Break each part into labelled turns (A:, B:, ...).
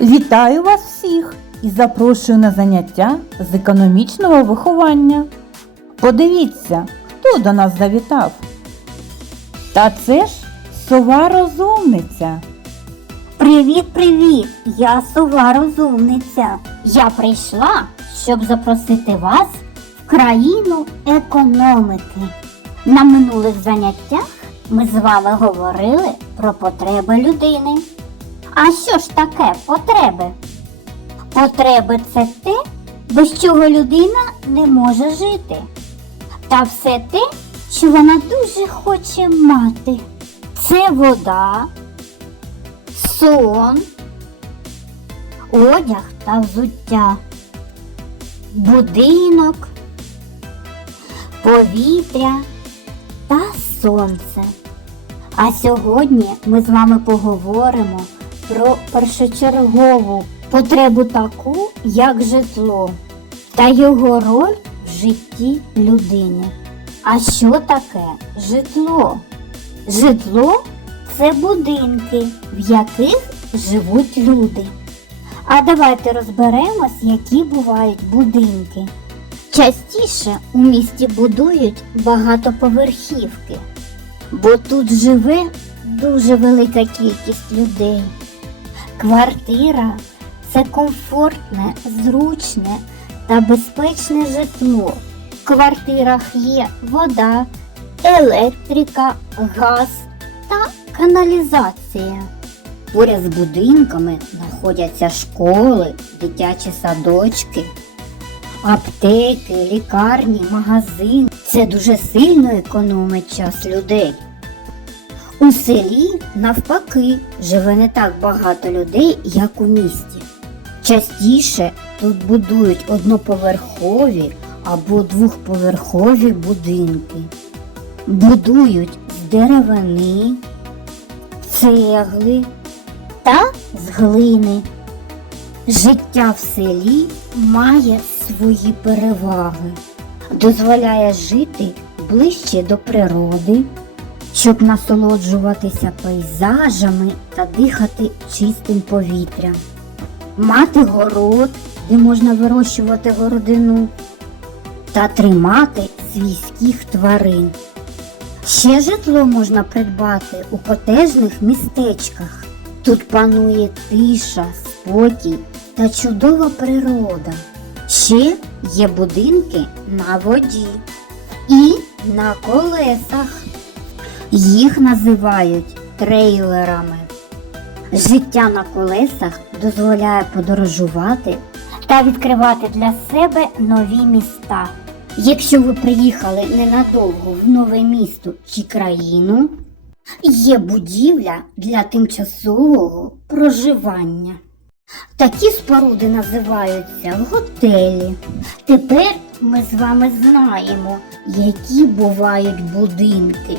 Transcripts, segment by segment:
A: Вітаю вас всіх і запрошую на заняття з економічного виховання. Подивіться, хто до нас завітав. Та це ж сова розумниця.
B: Привіт, привіт! Я сова розумниця. Я прийшла, щоб запросити вас в країну економики. На минулих заняттях ми з вами говорили про потреби людини. А що ж таке потреби? Потреби це те, без чого людина не може жити. Та все те, що вона дуже хоче мати. Це вода, сон, одяг та взуття, будинок, повітря та сонце. А сьогодні ми з вами поговоримо про першочергову потребу таку, як житло, та його роль в житті людини. А що таке житло? Житло це будинки, в яких живуть люди. А давайте розберемось, які бувають будинки. Частіше у місті будують багатоповерхівки, бо тут живе дуже велика кількість людей. Квартира це комфортне, зручне та безпечне житло. В квартирах є вода, електрика, газ та каналізація. Поряд з будинками знаходяться школи, дитячі садочки, аптеки, лікарні, магазини. Це дуже сильно економить час людей. У селі, навпаки, живе не так багато людей, як у місті. Частіше тут будують одноповерхові або двохповерхові будинки. Будують з деревини, цегли та з глини. Життя в селі має свої переваги, дозволяє жити ближче до природи, щоб насолоджуватися пейзажами та дихати чистим повітрям, мати город, де можна вирощувати городину, та тримати свійських тварин. Ще житло можна придбати у котежних містечках. Тут панує тиша, спокій та чудова природа. Ще є будинки на воді і на колесах. Їх називають трейлерами. Життя на колесах дозволяє подорожувати та відкривати для себе нові міста. Якщо ви приїхали ненадовго в нове місто чи країну, є будівля для тимчасового проживання. Такі споруди називаються готелі. Тепер ми з вами знаємо, які бувають будинки.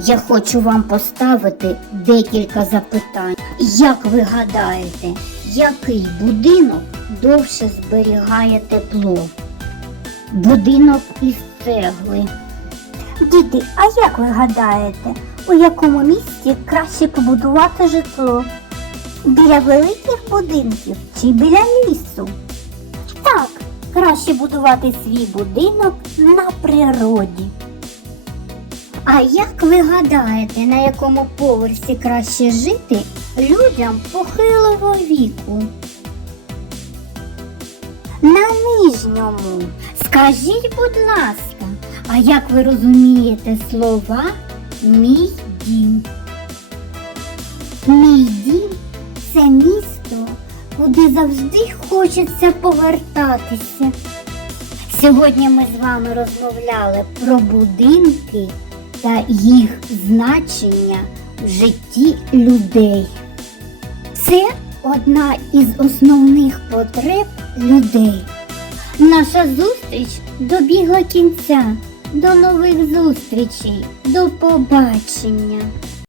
B: Я хочу вам поставити декілька запитань. Як ви гадаєте, який будинок довше зберігає тепло? Будинок із цегли. Діти, а як ви гадаєте, у якому місці краще побудувати житло? Біля великих будинків чи біля лісу? Так, краще будувати свій будинок на природі. А як ви гадаєте, на якому поверсі краще жити людям похилого віку? На нижньому. Скажіть, будь ласка, а як ви розумієте слова мій дім? Мій дім це місто, куди завжди хочеться повертатися. Сьогодні ми з вами розмовляли про будинки та їх значення в житті людей. Це одна із основних потреб людей. Наша зустріч добігла кінця. До нових зустрічей. До побачення.